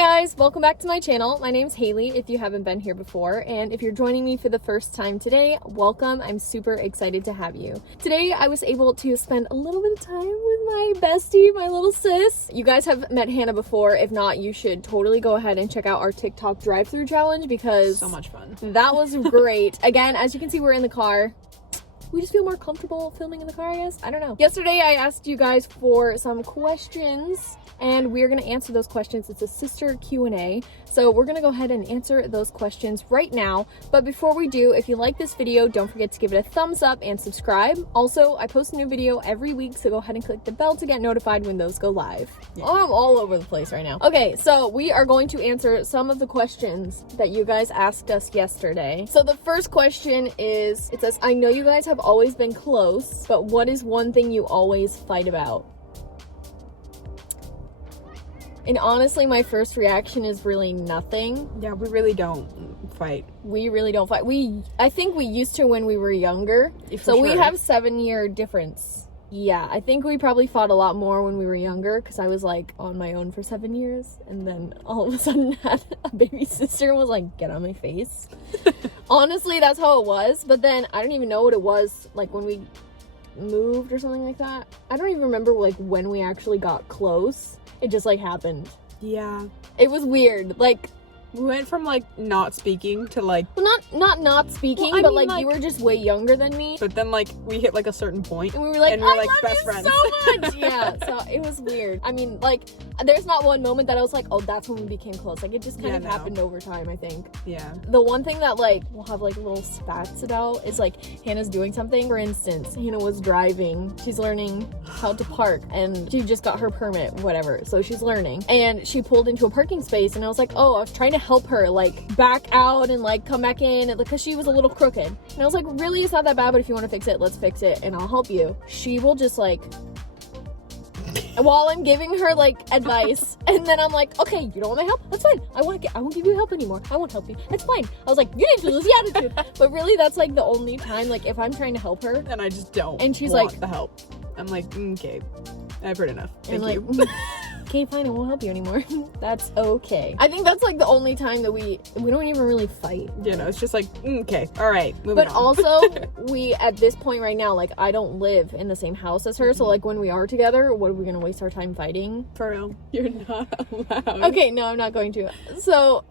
guys, welcome back to my channel. My name's Haley if you haven't been here before, and if you're joining me for the first time today, welcome. I'm super excited to have you. Today I was able to spend a little bit of time with my bestie, my little sis. You guys have met Hannah before. If not, you should totally go ahead and check out our TikTok drive-through challenge because so much fun. That was great. Again, as you can see, we're in the car. We just feel more comfortable filming in the car, I guess. I don't know. Yesterday, I asked you guys for some questions, and we're gonna answer those questions. It's a sister Q&A. So we're gonna go ahead and answer those questions right now. But before we do, if you like this video, don't forget to give it a thumbs up and subscribe. Also, I post a new video every week, so go ahead and click the bell to get notified when those go live. Yeah. Oh, I'm all over the place right now. Okay, so we are going to answer some of the questions that you guys asked us yesterday. So the first question is, it says, I know you guys have always been close, but what is one thing you always fight about? And honestly, my first reaction is really nothing. Yeah, we really don't fight. We really don't fight. I think we used to when we were younger. So sure. We have 7-year difference. Yeah, I think we probably fought a lot more when we were younger because I was like on my own for 7 years, and then all of a sudden had a baby sister and was like, get on my face. Honestly, that's how it was. But then I don't even know what it was like when we moved or something like that. I don't even remember like when we actually got close. It just like happened. Yeah. It was weird. Like, we went from like not speaking to like, well, not speaking, well, but like you were just way younger than me. But then like we hit like a certain point and we were like, and we were like best friends so much. Yeah, so it was weird. I mean, like there's not one moment that I was like, oh, that's when we became close. Like it just kind of happened over time, I think. Yeah. The one thing that like we'll have like little spats about is like Hannah's doing something. For instance, Hannah was driving. She's learning how to park and she just got her permit, whatever. So she's learning and she pulled into a parking space and I was like, oh, I was trying to help her like back out and like come back in because she was a little crooked. And I was like, really, it's not that bad, but if you want to fix it, let's fix it and I'll help you. She will just like, while I'm giving her like advice, and then I'm like, okay, you don't want my help? That's fine. I won't give you help anymore. I won't help you. It's fine. I was like, you need to lose the attitude. But really, that's like the only time, like if I'm trying to help her and I just don't and she's want like the help. I'm like, okay, I've heard enough. Thank you. Like, okay, fine, I won't help you anymore. That's okay. I think that's like the only time that we don't even really fight. You know, it's just like, okay, all right, moving on. But also, we, at this point right now, like, I don't live in the same house as her, so like when we are together, what are we gonna waste our time fighting? For real. You're not allowed. Okay, no, I'm not going to. So,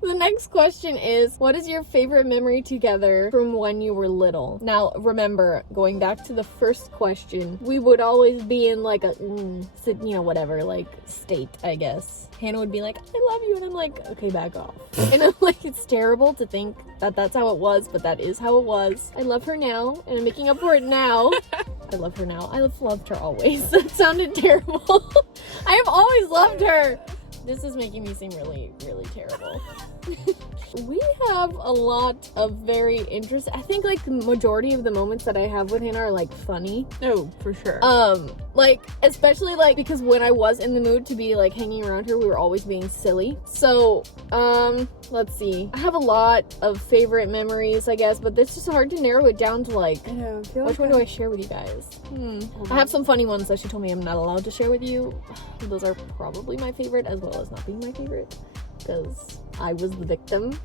the next question is, what is your favorite memory together from when you were little? Now, remember, going back to the first question, we would always be in like a, whatever, like, state, I guess. Hannah would be like, I love you, and I'm like, okay, back off. And I'm like, it's terrible to think that that's how it was, but that is how it was. I love her now, and I'm making up for it now. I love her now. I've loved her always. That sounded terrible. I have always loved her. This is making me seem really, really terrible. We have a lot of very interesting, I think like the majority of the moments that I have with Hannah are like funny. Oh, for sure. Like especially like because when I was in the mood to be like hanging around her, we were always being silly. So let's see, I have a lot of favorite memories, I guess, but it's just hard to narrow it down to like, which one do I share with you guys? I have some funny ones that she told me I'm not allowed to share with you. Those are probably my favorite as well as not being my favorite because I was the victim.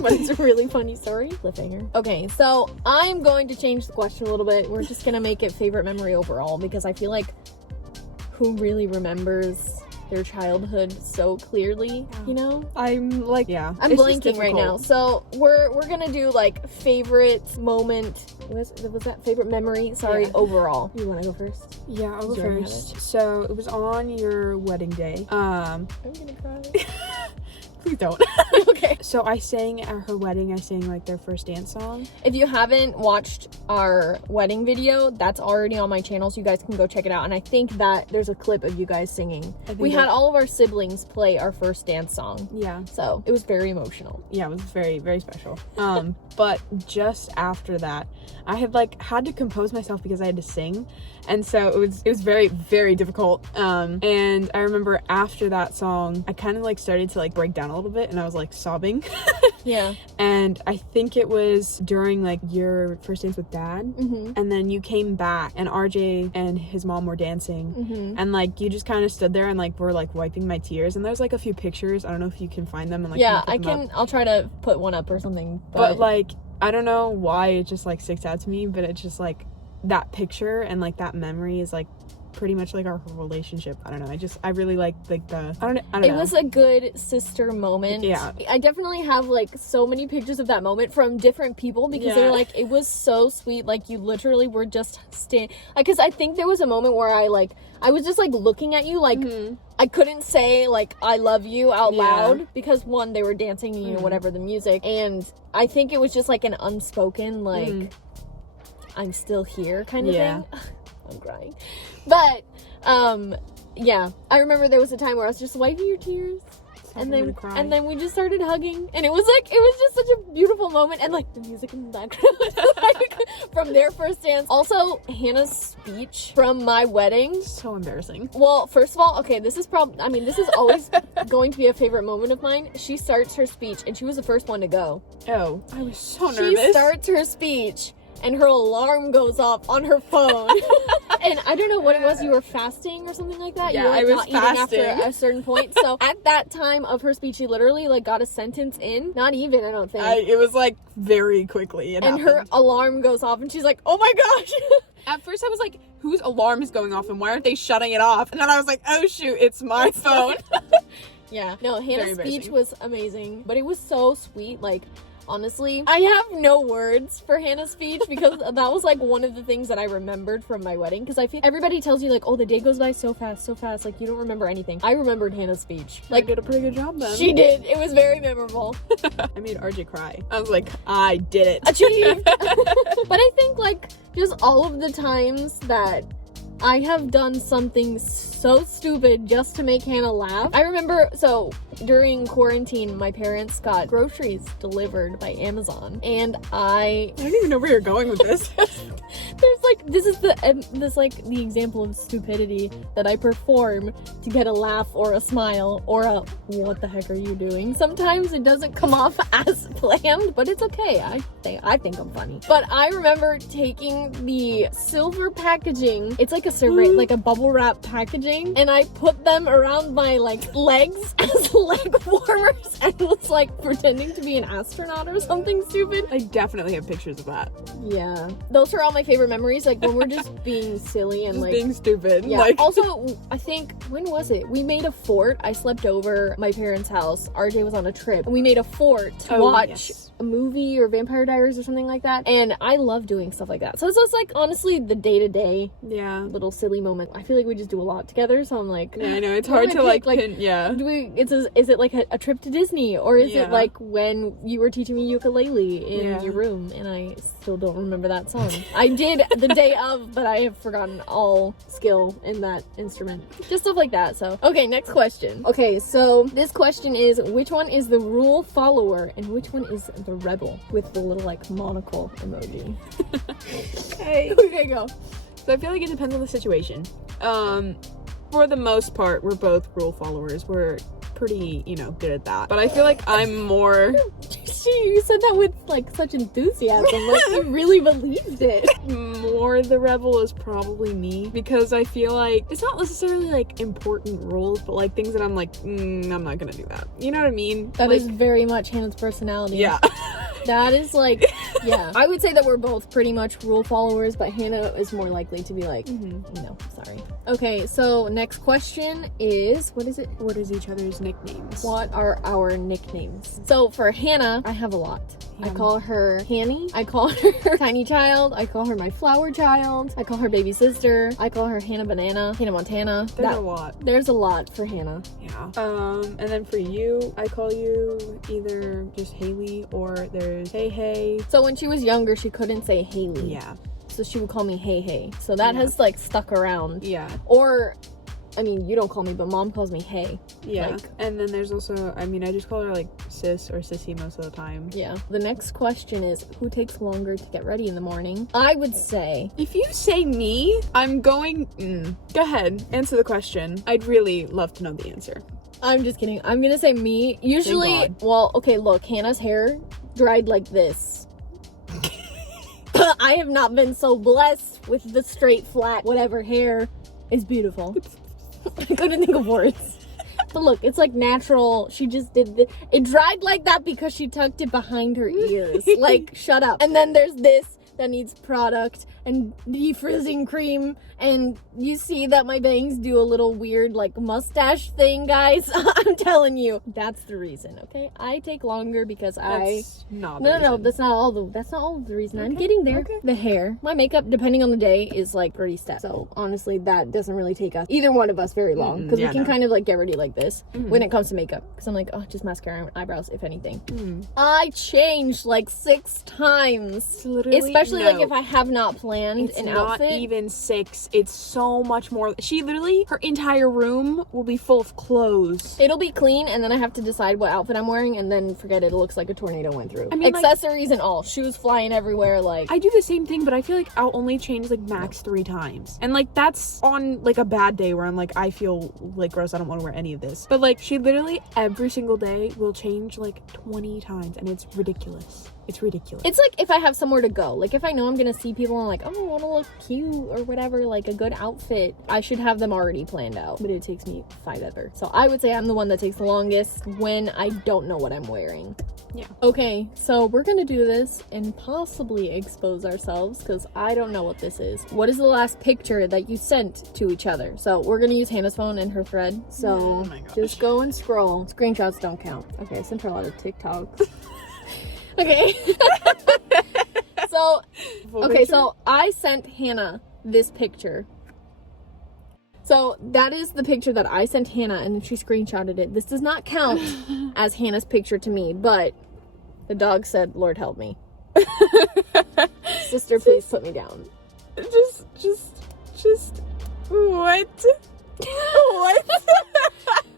But it's a really funny story. Cliffhanger. Okay, so I'm going to change the question a little bit. We're just gonna make it favorite memory overall because I feel like who really remembers their childhood so clearly, you know? I'm like, yeah. I'm blanking right now. So we're gonna do like favorite moment. Was that favorite memory? Sorry, overall. You wanna go first? Yeah, I'll go first. So it was on your wedding day. I'm gonna cry. Please don't. Okay. So I sang at her wedding, I sang like their first dance song. If you haven't watched our wedding video, that's already on my channel, so you guys can go check it out. And I think that there's a clip of you guys singing. We had all of our siblings play our first dance song. Yeah. So it was very emotional. Yeah, it was very, very special. But just after that, I had to compose myself because I had to sing. And so it was very, very difficult. And I remember after that song, I kind of like started to like break down down a little bit and I was like sobbing. Yeah. And I think it was during like your first dance with Dad. Mm-hmm. And then you came back and RJ and his mom were dancing. Mm-hmm. And like you just kind of stood there and like were like wiping my tears. And there's like a few pictures. I don't know if you can find them and like Yeah, put them up. I'll try to put one up or something. But like I don't know why it just like sticks out to me, but it's just like that picture and like that memory is like pretty much like our relationship. I don't know. I really like the I don't know. It was a good sister moment. Yeah. I definitely have like so many pictures of that moment from different people because they're like, it was so sweet. Like you literally were just because I think there was a moment where I was just like looking at you like I couldn't say like I love you out loud because one, they were dancing, you know, whatever the music, and I think it was just like an unspoken like I'm still here kind of thing. I'm crying. But yeah, I remember there was a time where I was just wiping your tears and then we just started hugging, and it was just such a beautiful moment, and like the music in the background like, from their first dance. Also, Hannah's speech from my wedding, so embarrassing. Well, first of all, okay, this is always going to be a favorite moment of mine. She starts her speech and she was the first one to go. Oh, I was so nervous. She starts her speech and her alarm goes off on her phone. And I don't know what it was. You were fasting or something like that? Yeah, you were, like, I was not eating fasting. after a certain point. So at that time of her speech, she literally like got a sentence in. Not even, I don't think. It was like very quickly. And her alarm goes off and she's like, oh my gosh. At first I was like, whose alarm is going off and why aren't they shutting it off? And then I was like, oh shoot, it's my phone. Yeah. No, Hannah's speech was amazing. But it was so sweet. Like, honestly, I have no words for Hannah's speech because that was like one of the things that I remembered from my wedding, because I feel everybody tells you like, oh, the day goes by so fast, like you don't remember anything. I remembered Hannah's speech. Like, I did a pretty good job then. She did. It was very memorable. I made RJ cry. I was like, I did it. Achieved. But I think like just all of the times that I have done something so stupid just to make Hannah laugh. I remember, so during quarantine, my parents got groceries delivered by Amazon, and I don't even know where you're going with this. There's like, this is the example of stupidity that I perform to get a laugh or a smile or a what the heck are you doing? Sometimes it doesn't come off as planned, but it's okay. I think I'm funny. But I remember taking the silver packaging. It's like like a bubble wrap packaging, and I put them around my like legs as leg warmers and was like pretending to be an astronaut or something stupid. I definitely have pictures of that. Yeah, those are all my favorite memories, like when we're just being silly and just like being stupid. Yeah. Like... Also, I think, when was it? We made a fort. I slept over my parents' house. RJ was on a trip, and we made a fort to watch a movie or Vampire Diaries or something like that. And I love doing stuff like that. So it's like honestly the day-to-day little silly moment. I feel like we just do a lot together, so I'm like, yeah, I know it's hard to like pin, is it like a trip to Disney, or is it like when you were teaching me ukulele in your room and I still don't remember that song? I did the day of, but I have forgotten all skill in that instrument. Just stuff like that. So okay, next question. Okay, so this question is, which one is the rule follower and which one is the rebel, with the little like monocle emoji? Okay, go. So I feel like it depends on the situation. For the most part, we're both rule followers. We're pretty, good at that. But I feel like I'm more... You said that with like such enthusiasm, like you really believed it. More the rebel is probably me, because I feel like it's not necessarily like important rules, but like things that I'm like, I'm not gonna do that. You know what I mean? That is very much Hannah's personality. Yeah. That is like, yeah. I would say that we're both pretty much rule followers, but Hannah is more likely to be like, no, sorry. Okay, so next question is, what is it? What is each other's nicknames? What are our nicknames? So for Hannah, I have a lot. I call her Hanny. I call her Tiny Child. I call her my Flower Child. I call her Baby Sister. I call her Hannah Banana. Hannah Montana. There's a lot. There's a lot for Hannah. Yeah. And then for you, I call you either just Haley or there's Hey Hey. So when she was younger, she couldn't say Haley. Yeah. So she would call me Hey Hey. So that has like stuck around. Yeah. Or, I mean, you don't call me, but mom calls me Hey. Yeah. Like, and then there's also, I just call her like sis or sissy most of the time. Yeah. The next question is, who takes longer to get ready in the morning? I would say, if you say me, I'm going... Go ahead, answer the question. I'd really love to know the answer. I'm just kidding. I'm gonna say me. Usually, well, okay, look, Hannah's hair dried like this. I have not been so blessed with the straight, flat, whatever hair. It's beautiful. I couldn't think of words. But look, it's like natural. She just did it dried like that because she tucked it behind her ears. Like, shut up. And then there's this that needs product and defrizzing cream, and you see that my bangs do a little weird like mustache thing, guys. I'm telling you, that's the reason. Okay, I take longer because That's not no, that's not all of the reason. I'm getting there. The hair, my makeup, depending on the day, is like pretty set. So honestly, that doesn't really take us, either one of us, very long, because we can kind of like get ready like this when it comes to makeup. Because I'm like, oh, just mascara and eyebrows, if anything. I changed like 6 times, especially like if I have not planned an outfit. Not even 6. It's so much more. She literally, her entire room will be full of clothes. It'll be clean, and then I have to decide what outfit I'm wearing, and then forget it. It looks like a tornado went through. I mean, accessories and all, shoes flying everywhere. Like, I do the same thing, but I feel like I'll only change like max 3 times, and like that's on like a bad day where I'm like, I feel like gross, I don't want to wear any of this. But like, she literally every single day will change like 20 times, and it's ridiculous. It's ridiculous. It's like if I have somewhere to go, like if I know I'm gonna see people and like, oh, I want to look cute or whatever, like a good outfit, I should have them already planned out. But it takes me 5 ever. So I would say I'm the one that takes the longest when I don't know what I'm wearing. Yeah. Okay, so we're gonna do this and possibly expose ourselves because I don't know what this is. What is the last picture that you sent to each other? So we're gonna use Hannah's phone and her thread. So just go and scroll. Screenshots don't count. Okay, I sent her a lot of TikToks. Okay. So I sent Hannah this picture. So that is the picture that I sent Hannah, and then she screenshotted it. This does not count as Hannah's picture to me, but the dog said, Lord help me. Sister, please put me down. Just what? What?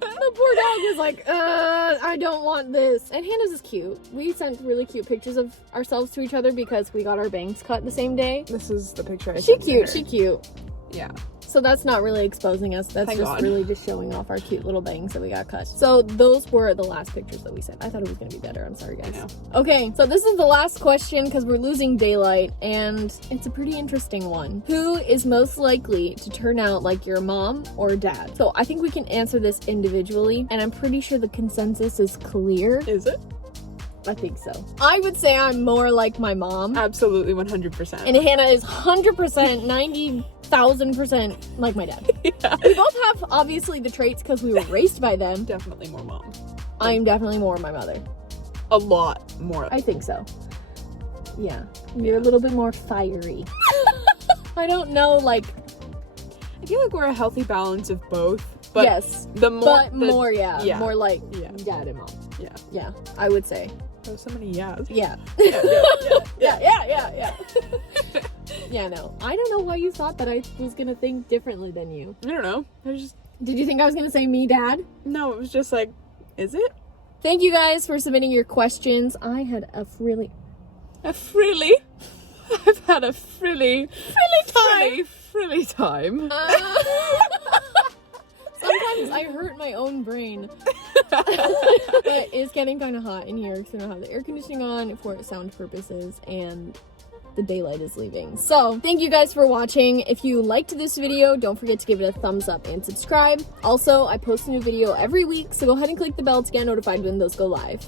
The poor dog is like, I don't want this. And Hannah's is cute. We sent really cute pictures of ourselves to each other because we got our bangs cut the same day. This is the picture I She sent to cute. her. She cute. Yeah. So that's not really exposing us. That's Thank just God. really just showing off our cute little bangs that we got cut. So those were the last pictures that we sent. I thought it was going to be better. I'm sorry, guys. I know. Okay, so this is the last question because we're losing daylight, and it's a pretty interesting one. Who is most likely to turn out like your mom or dad? So I think we can answer this individually, and I'm pretty sure the consensus is clear. Is it? I think so. I would say I'm more like my mom. Absolutely 100%. And Hannah is 100%, 90,000% like my dad. Yeah. We both have, obviously, the traits because we were raised by them. Definitely more mom. I'm definitely more my mother. A lot more. I think so. Yeah. You're a little bit more fiery. I don't know, like... I feel like we're a healthy balance of both. But yes. The more... More like Yeah. dad and mom. Yeah. Yeah, I would say. There's so many yeahs. Yeah. Yeah. Yeah, no. I don't know why you thought that I was gonna think differently than you. I don't know. I was just... Did you think I was gonna say me, dad? No, it was just like, is it? Thank you guys for submitting your questions. I had a really... I've had a frilly time. Sometimes I hurt my own brain. But it's getting kind of hot in here because I don't have the air conditioning on for sound purposes, and the daylight is leaving. So thank you guys for watching. If you liked this video, don't forget to give it a thumbs up and subscribe. Also, I post a new video every week, so go ahead and click the bell to get notified when those go live.